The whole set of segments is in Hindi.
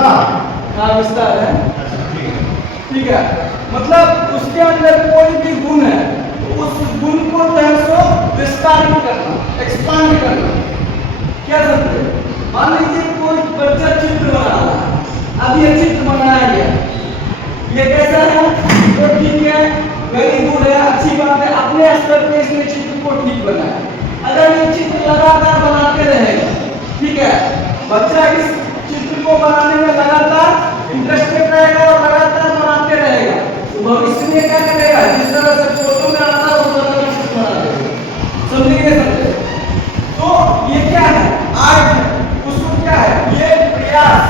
हाँ विस्तार है। ठीक है, मतलब उसके अंदर कोई भी गुण है तो उस गुण को जो है सो विस्तारित करना, एक्सपांड करना। क्या समझे? मान लीजिए कोई बच्चा चित्र बना रहा है, अब ये चित्र बनाया गया, ये कैसा है तो ठीक है, वेरी गुड है, अच्छी बात है, अपने स्तर पे इसने चित्र को ठीक बनाया। अगर ये चित्र लगातार बनाते रहेगा, ठीक है, बच्चा इस चित्र को बनाने में लगातार इंटरेस्टेड रहेगा और लगातार बनाते रहेगा, तो भविष्य में क्या करेगा? जिस तरह से फोटो में आता है उस तरह का चित्र बना देगा। समझिए समझे? तो ये क्या है? आर्ट है, उसको क्या है? ये प्रयास।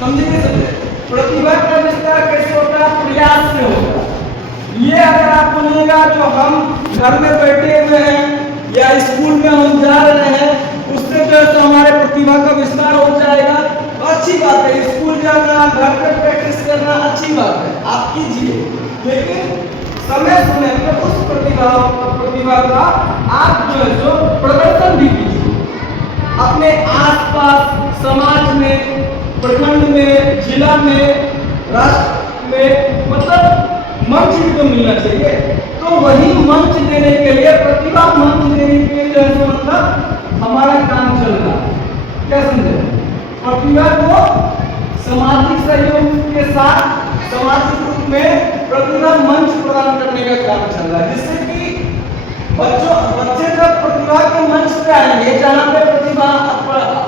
समझिए समझे? प्रतिभा का विस्तार कैसे होता है? प्रयास से होता है। ये अगर आप बोलिएगा जो हम घर में बैठे हुए हैं या स्कूल में हम जा रहे हैं, उससे जो है तो हमारे प्रतिभा का विस्तार हो जाएगा, तो अच्छी बात है। स्कूल जाना, घर पे प्रैक्टिस करना अच्छी बात है, आप कीजिए, लेकिन समय समय पर उस प्रतिभा का आप जो है तो प्रदर्शन भी कीजिए अपने आसपास, समाज में, प्रखंड में, जिला में, राष्ट्र में, मतलब मंच भी तो मिलना चाहिए। तो वही मंच देने के लिए, प्रतिभा मंच देने के लिए जो है मतलब हमारा काम चल रहा है। क्या समझे? प्रतिभा को सामाजिक सहयोग के साथ सामाजिक रूप में प्रतिभा मंच प्रदान करने का काम चल रहा है, जिससे कि बच्चे जब प्रतिभा के मंच पे आएंगे, जहाँ पे प्रतिभा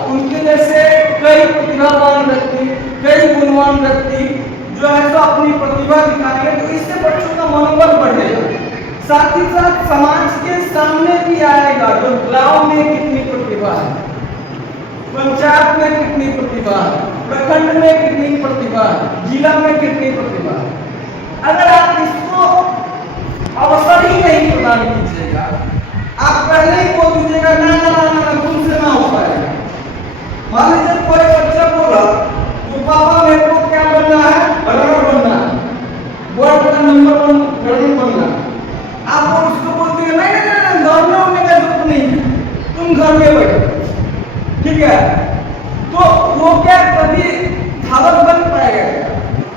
उनके जैसे कई प्रतिभावान व्यक्ति, कई गुणवान व्यक्ति जो है तो अपनी प्रतिभा दिखाएंगे, तो इससे बच्चों का मनोबल बढ़ेगा। साथ ही साथ समाज के सामने भी आएगा जो गांव में कितनी प्रतिभा है, पंचायत में कितनी प्रतिभा है, प्रखंड में कितनी प्रतिभा है, जिला में कितनी प्रतिभा है। अगर आप इसको अवसर ही नहीं प्रदान कीजिएगा, आप पहले ही बोल दीजिएगा ना ना ना ना तुमसे ना हो पाएगा। मान लीजिए कोई बच्चा बोला तो पापा मेरे को क्या बनना है? रनर बनना है, वर्ल्ड का नंबर 1 रनर बनना है। आप उसको बोल दिए नहीं नहीं नहीं, घर में होने का जरूरत नहीं, तुम घर में बैठो, ठीक है, तो वो क्या कभी धावक बन पाएगा क्या?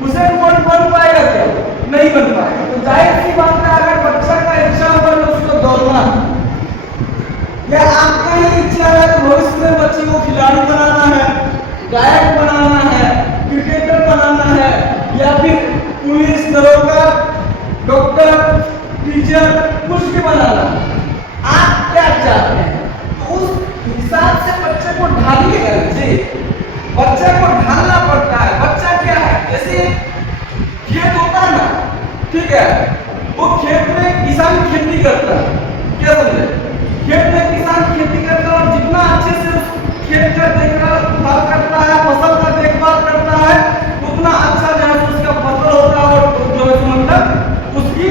उसे बोल्ट बन पाएगा क्या? नहीं बन पाएगा। तो जाहिर सी बात है, अगर बच्चा का इच्छा होगा तो उसको दौड़ना है, या आपका ही इच्छा है तो भविष्य में बच्चे को खिलाड़ी बनाना है, गायक बनाना है, क्रिकेटर बनाना है, या फिर पुलिस, दरोगा, डॉक्टर, टीचर, कुछ भी बनाना है, आप क्या चाहते हैं तो उस हिसाब से बच्चे को ढालिएगा। जी, बच्चे को ढालना पड़ता है। बच्चा क्या है, जैसे खेत होता है ना, ठीक है, वो खेत में किसान खेती करता है। क्या समझे? खेत में किसान खेती करता है और जितना अच्छे से खेत का देखभाल करता है, फसल का देखभाल करता है, उतना अच्छा जो है उसका फसल होता है और जो है मतलब उसकी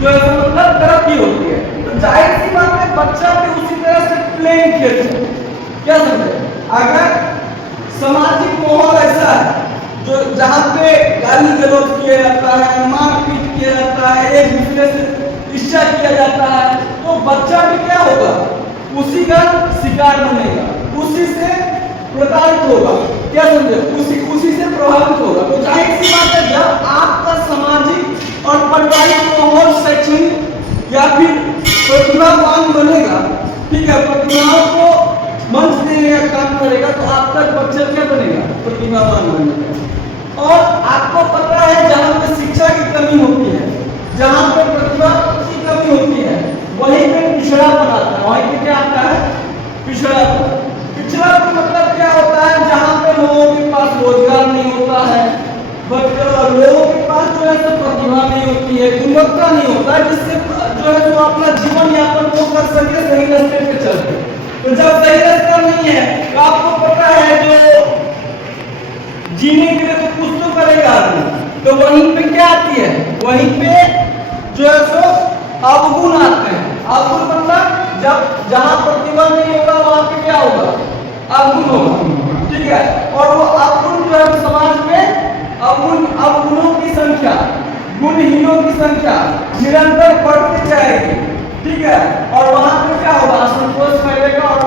जो है मतलब तरक्की होती है। तो जाहिर सी बात है बच्चा भी उसी तरह से प्लेइंग खेलता है। क्या समझे? अगर सामाजिक माहौल ऐसा है जो जहाँ पे गाली गलौज किया जाता है, मारपीट किया जाता है, एक दूसरे से ईर्ष्या किया जाता है, तो बच्चा भी क्या होगा? उसी का शिकार बनेगा, उसी से प्रताड़ित होगा। क्या समझे? उसी से प्रभावित होगा। तो जाहिर सी बात है जब आपका सामाजिक और पारिवारिक माहौल शैक्षणिक या फिर प्रतिभावान बनेगा, ठीक है, प्रतिभाओं को मंच देने का काम करेगा, तो आपका बच्चा क्या बनेगा? प्रतिभावान बनेगा। और आपको पता है जहाँ पे शिक्षा की कमी होती है, जहाँ पे प्रतिभा की कमी होती है, वहीं पे पिछड़ा बनाता है। वहीं पे क्या आता है? पिछड़ा। पिछड़ा का मतलब क्या होता है? जहाँ पे लोगों के पास रोजगार नहीं होता है, लोगों के पास जो है तो प्रतिभा नहीं होती है, गुणवत्ता नहीं होता है, जिससे जो है तो अपना जीवन यापन वो कर सके, सही रास्ते पे चल सके। तो जब सही रास्ता नहीं है तो आपको पता है जो जीने के लिए तो कुछ तो करेगा आदमी, तो वहीं पे क्या आती है? वहीं पे जो है सो अवगुण आते हैं। अवगुण मतलब जब जहाँ प्रतिभा नहीं होगा वहां पे क्या होगा? अवगुण होगा, ठीक है। और वो अवगुण जो है समाज में अवगुणों की संख्या, गुणहीनों की संख्या निरंतर बढ़ती जाएगी, ठीक है। और वहां पे क्या होगा? असंतोष फैलेगा और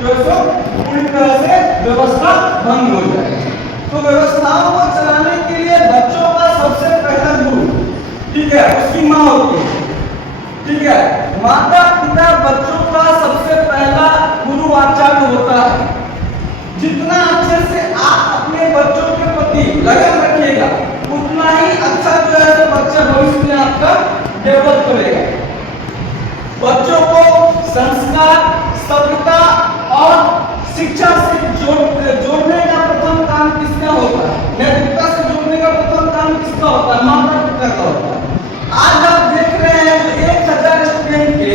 जो है सो पूरी तरह से व्यवस्था भंग हो जाएगी। तो व्यवस्थाओं को चलाने के लिए बच्चों का सबसे पहला गुरु, ठीक है, उसकी माँ होती है, ठीक है। माता पिता बच्चों का सबसे पहला गुरु आचार्य होता है। जितना अच्छे से आप अपने बच्चों के प्रति लगन रखिएगा, उतना ही अच्छा जो है तो बच्चा भविष्य में आपका डेवलप करेगा। बच्चों को संस्कार, सभ्यता और शिक्षा से जोड़ने का प्रथम काम किसका होता है? नैतिकता से जोड़ने का प्रथम काम किसका होता है? माता पिता का होता है। आज आप देख रहे हैं जो 1000 स्टूडेंट के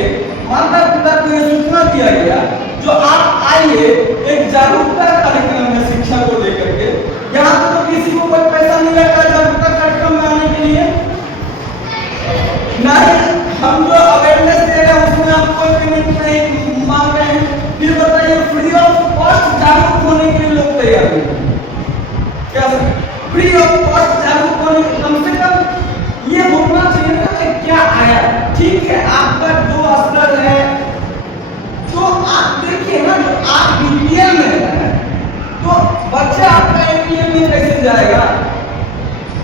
माता पिता को यह सूचना दिया गया, जो आप आइए एक जागरूकता कार्यक्रम है शिक्षा को लेकर के। यहाँ तो किसी को कोई पैसा नहीं लगता जागरूकता कार्यक्रम में आने के लिए, नहीं हम जो अवेयरनेस दे रहे हैं उसमें आप कोई पेमेंट नहीं मांग रहे हैं। फिर बताइए फ्री ऑफ कॉस्ट जागरूक होने के लिए लोग तैयार हैं क्या सर? फ्री ऑफ कॉस्ट जागरूक होने, कम से कम ये होना चाहिए ना कि क्या आया। ठीक है, आपका जो स्तर है, तो आप देखिए ना, जो आप बीपीएल में है तो बच्चा आपका एपीएल में कैसे जाएगा?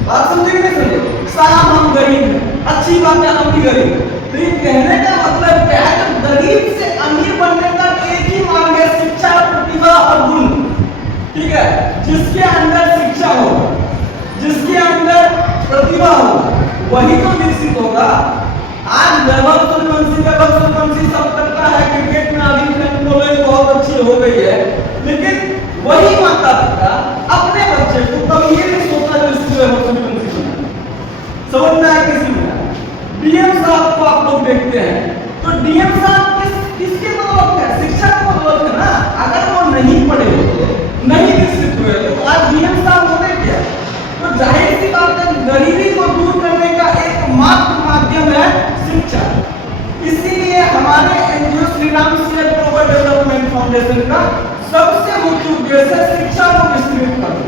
बात समझे कि नहीं समझे? साहब हम गरीब हैं, अच्छी बात है, हम भी गरीब हैं। तो ये कहने का मतलब क्या है? तो गरीब से अमीर बनने का एक ही मार्ग है, शिक्षा, प्रतिभा और गुण, ठीक है। जिसके अंदर शिक्षा होगा, जिसके अंदर प्रतिभा होगा, वही तो विकसित होगा। आज वैभव सूर्यवंशी सब करता है, क्रिकेट में अभी नॉलेज बहुत अच्छी हो गई है, लेकिन वही माता पिता अपने बच्चे को कभी ये नहीं सोचता जो इसको वैभव सूर्यवंशी बना। समझ में आया किसी में? डीएम साहब को आप लोग देखते हैं, तो डीएम साहब किसके बदौलत है? शिक्षा की बदौलत है ना। अगर वो नहीं पढ़े होते, नहीं विकसित हुए, तो आज डीएम साहब होते क्या? तो जाहिर सी बात है, गरीबी को दूर करने का एकमात्र माध्यम है शिक्षा। इसीलिए हमारे NGO Shri Ram Singh global development foundation का सबसे मुख्य उद्देश्य है शिक्षा को विस्तृत करना,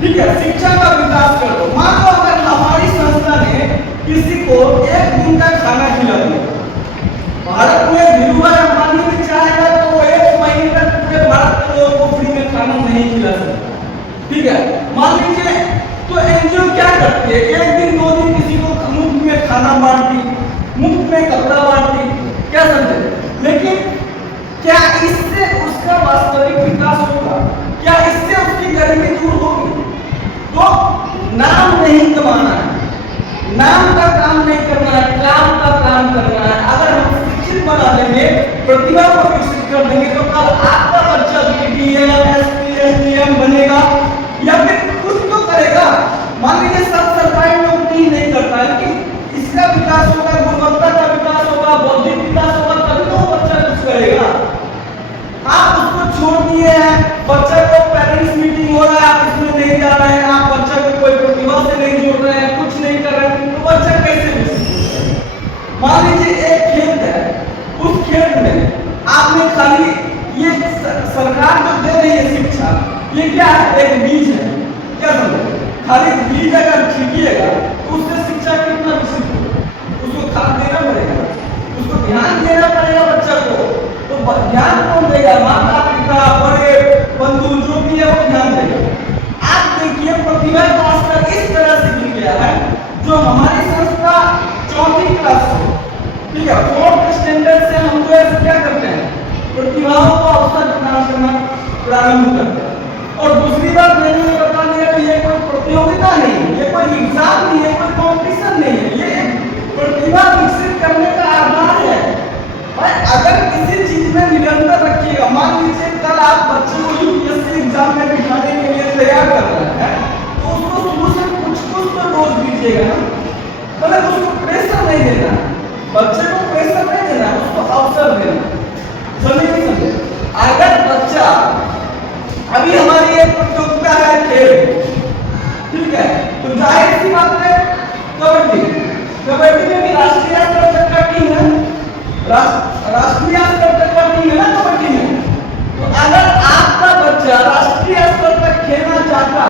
ठीक है, शिक्षा का विकास कर दो। मान लो अगर हमारी संस्था ने किसी को 1 दिन का खाना खिला दिया, भारत में धीरूभाई अंबानी भी चाहेगा तो वो 1 महीने तक पूरे भारत के लोगों को फ्री में खाना नहीं खिला सकता, ठीक है। मान लीजिए, तो एनजीओ क्या करती है? 1 दिन 2 दिन किसी को मुफ्त में खाना बांटती, मुफ्त में कपड़ा बांटती, क्या समझे? लेकिन क्या इससे उसका वास्तविक विकास होगा? क्या इससे उसकी गरीबी दूर होगी? तो नाम नहीं कमाना है, नाम का काम नहीं करना है, काम का काम करना है। अगर हम शिक्षित बना देंगे, प्रतिभा को विकसित कर देंगे, तो कल आपका बच्चा बीडीएम, एसपी, एसडीएम बनेगा या फिर कुछ तो करेगा। मान लीजिए सब सरकारी नौकरी नहीं करता, लेकिन इसका विकास होगा, गुणवत्ता का विकास होगा, बौद्धिक विकास होगा, तभी तो बच्चा कुछ करेगा। आप उसको छोड़ दिए हैं, बच्चा को पेरेंट्स मीटिंग हो रहा है, आप उसमें नहीं जा रहे हैं, आप बच्चा को कोई प्रतिभा से नहीं जोड़ रहे हैं, कुछ नहीं कर रहे हैं, तो बच्चा कैसे विकसित? मान लीजिए एक खेत है, उस खेत में आपने खाली ये सरकार जो दे रही है शिक्षा, ये क्या है? एक बीज है, क्या समझे? खाली बीज अगर छिड़किएगा तो उससे शिक्षा कितना विकसित होगा? उसको खाद देना पड़ेगा, उसको ध्यान देना पड़ेगा बच्चा को। तो ध्यान कौन देगा? माता पिता, बड़े बंधु जो भी है वो ध्यान देगा। आप देखिए प्रतिभा का स्तर इस तरह से गिर गया है, जो हमारी संस्था 4वीं क्लास से, ठीक है, 4th स्टैंडर्ड से हम जो है क्या करते हैं? प्रतिभाओं को अवसर प्रदान करना प्रारंभ करते हैं। और दूसरी बात मैंने ये बता दिया कि ये कोई प्रतियोगिता नहीं है, ये कोई एग्जाम नहीं है, कोई कॉम्पिटिशन नहीं है, ये प्रतिभा विकसित करने का आधार है। और अगर किसी चीज में निरंतर रखिएगा, मान लीजिए कल आप बच्चे को यूपीएससी एग्जाम में बिठाने के लिए तैयार कर रहे हैं, तो उसको शुरू से कुछ तो डोज दीजिएगा ना, मतलब उसको प्रेशर नहीं देना, बच्चे को प्रेशर नहीं देना, उसको अवसर देना। समझे नहीं समझे? अगर बच्चा, अभी हमारी एक प्रतियोगिता है खेल, ठीक है, तो जाहिर सी बात है कबड्डी, कबड्डी में भी राष्ट्रीय स्तर तक का टीम है, राष्ट्रीय स्तर तक का टीम है ना कबड्डी में। तो अगर आपका बच्चा राष्ट्रीय स्तर तक खेलना चाहता